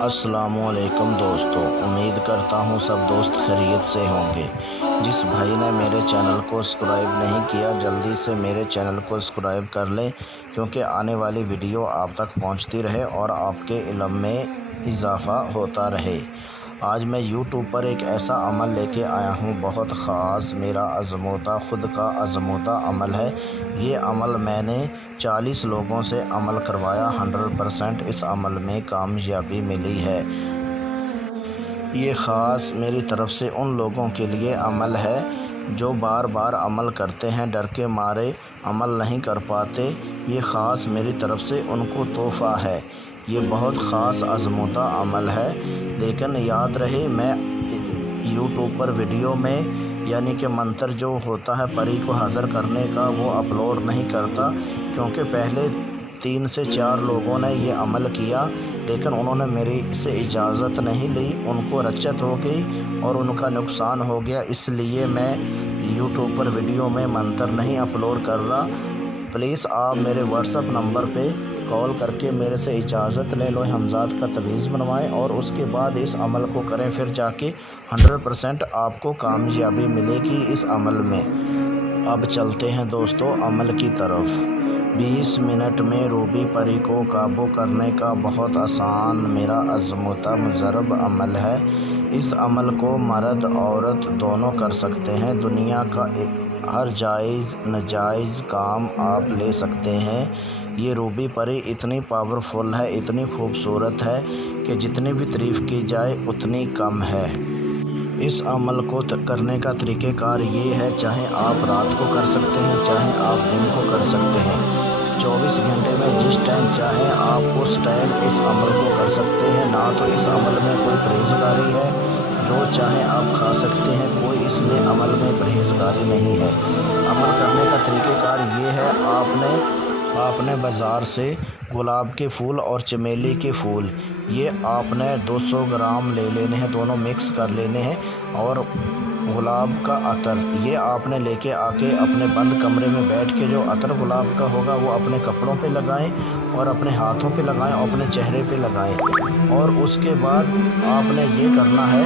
अस्सलाम वालेकुम दोस्तों, उम्मीद करता हूँ सब दोस्त खैरियत से होंगे। जिस भाई ने मेरे चैनल को सब्सक्राइब नहीं किया, जल्दी से मेरे चैनल को सब्सक्राइब कर लें, क्योंकि आने वाली वीडियो आप तक पहुँचती रहे और आपके इल्म में इजाफ़ा होता रहे। आज मैं यूट्यूब पर एक ऐसा अमल लेके आया हूँ, बहुत ख़ास, मेरा आज़मूदा, खुद का आज़मूदा अमल है। ये अमल मैंने 40 लोगों से अमल करवाया, 100% इस अमल में कामयाबी मिली है। ये ख़ास मेरी तरफ़ से उन लोगों के लिए अमल है जो बार बार अमल करते हैं, डर के मारे अमल नहीं कर पाते। ये ख़ास मेरी तरफ़ से उनको तोहफ़ा है। ये बहुत ख़ास आज़मूदा अमल है, लेकिन याद रहे मैं यूट्यूब पर वीडियो में यानी कि मंत्र जो होता है परी को हाज़िर करने का, वो अपलोड नहीं करता, क्योंकि पहले 3 से 4 लोगों ने ये अमल किया, लेकिन उन्होंने मेरी से इजाज़त नहीं ली, उनको रचत हो गई और उनका नुकसान हो गया। इसलिए मैं यूट्यूब पर वीडियो में मंत्र नहीं अपलोड कर रहा। प्लीज़ आप मेरे व्हाट्सएप नंबर पे कॉल करके मेरे से इजाज़त ले लो, हमज़ाद का तवीज़ बनवाएं और उसके बाद इस अमल को करें, फिर जाके 100% आपको कामयाबी मिलेगी इस अमल में। अब चलते हैं दोस्तों अमल की तरफ। 20 मिनट में रूबी परी को काबू करने का बहुत आसान मेरा आज़मूदा मुजरब अमल है। इस अमल को मर्द औरत दोनों कर सकते हैं। दुनिया का हर जायज़ नाजायज़ काम आप ले सकते हैं। ये रूबी परी इतनी पावरफुल है, इतनी खूबसूरत है कि जितनी भी तारीफ़ की जाए उतनी कम है। इस अमल को करने का तरीक़ेकार ये है, चाहे आप रात को कर सकते हैं, चाहे आप दिन को कर सकते हैं। 24 घंटे में जिस टाइम चाहें आप उस टाइम इस अमल को कर सकते हैं। ना तो इस अमल में कोई परहेज़गारी है, जो चाहें आप खा सकते हैं, कोई इसमें अमल में परहेज़गारी नहीं है। अमल करने का तरीक़ेकार ये है, आपने बाज़ार से गुलाब के फूल और चमेली के फूल ये आपने 200 ग्राम ले लेने हैं, दोनों मिक्स कर लेने हैं। और गुलाब का अतर ये आपने लेके आके अपने बंद कमरे में बैठ के जो अतर गुलाब का होगा वो अपने कपड़ों पे लगाएं और अपने हाथों पे लगाएं और अपने चेहरे पे लगाएं। और उसके बाद आपने ये करना है,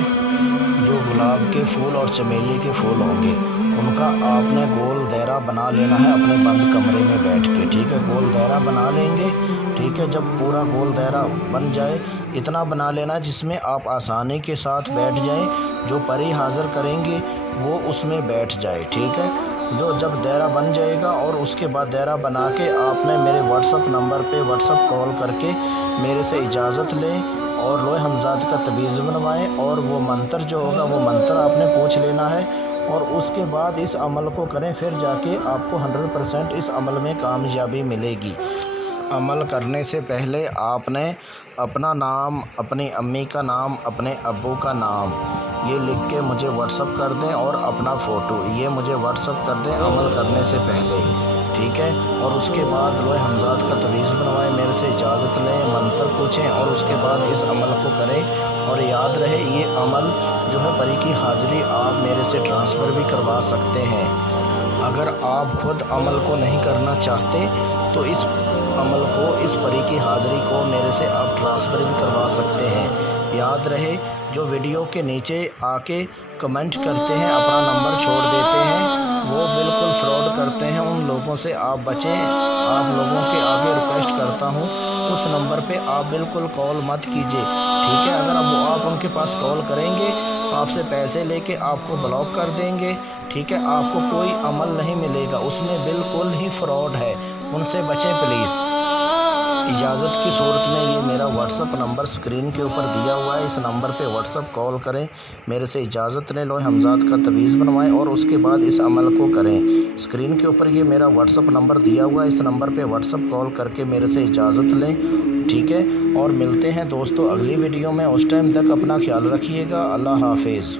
जो गुलाब के फूल और चमेली के फूल होंगे उनका आपने गोल दायरा बना लेना है अपने बंद कमरे में बैठ के, ठीक है। गोल दायरा बना लेंगे, ठीक है। जब पूरा गोल दायरा बन जाए, इतना बना लेना जिसमें आप आसानी के साथ बैठ जाएं, जो परी हाज़िर करेंगे वो उसमें बैठ जाए, ठीक है। जो जब दायरा बन जाएगा और उसके बाद दायरा बना के आपने मेरे व्हाट्सएप नंबर पे व्हाट्सएप कॉल करके मेरे से इजाज़त लें और लोहे हमज़ाद का तवीज़ बनवाएं और वो मंत्र जो होगा वो मंत्र आपने पूछ लेना है और उसके बाद इस अमल को करें, फिर जाके आपको 100% इस अमल में कामयाबी मिलेगी। अमल करने से पहले आपने अपना नाम, अपनी अम्मी का नाम, अपने अब्बू का नाम ये लिख के मुझे व्हाट्सअप कर दें और अपना फ़ोटो ये मुझे व्हाट्सअप कर दें अमल करने से पहले, ठीक है। और उसके बाद लोहे हमज़ाद का तवीज़ बनवाएं, मेरे से इजाज़त लें, मंत्र पूछें और उसके बाद इस अमल को करें। और याद रहे ये अमल जो है परी की हाज़िरी आप मेरे से ट्रांसफ़र भी करवा सकते हैं। अगर आप खुद अमल को नहीं करना चाहते तो इस अमल को, इस परी की हाज़िरी को मेरे से आप ट्रांसफ़र भी करवा सकते हैं। याद रहे, जो वीडियो के नीचे आके कमेंट करते हैं, अपना नंबर छोड़ देते हैं, वो बिल्कुल फ्रॉड करते हैं। उन लोगों से आप बचें। आप लोगों के आगे रिक्वेस्ट करता हूँ, उस नंबर पे आप बिल्कुल कॉल मत कीजिए, ठीक है। अगर आप उनके पास कॉल करेंगे, आपसे पैसे लेके आपको ब्लॉक कर देंगे, ठीक है। आपको कोई अमल नहीं मिलेगा, उसमें बिल्कुल ही फ्रॉड है, उनसे बचें प्लीज़। इजाज़त की सूरत में ये मेरा व्हाट्सअप नंबर स्क्रीन के ऊपर दिया हुआ है, इस नंबर पे व्हाट्सअप कॉल करें, मेरे से इजाज़त लें, लोहे हमज़ाद का तवीज़ बनवाएं और उसके बाद इस अमल को करें। स्क्रीन के ऊपर ये मेरा व्हाट्सअप नंबर दिया हुआ है, इस नंबर पे व्हाट्सअप कॉल करके मेरे से इजाज़त लें, ठीक है। और मिलते हैं दोस्तों अगली वीडियो में, उस टाइम तक अपना ख्याल रखिएगा। अल्लाह हाफिज़।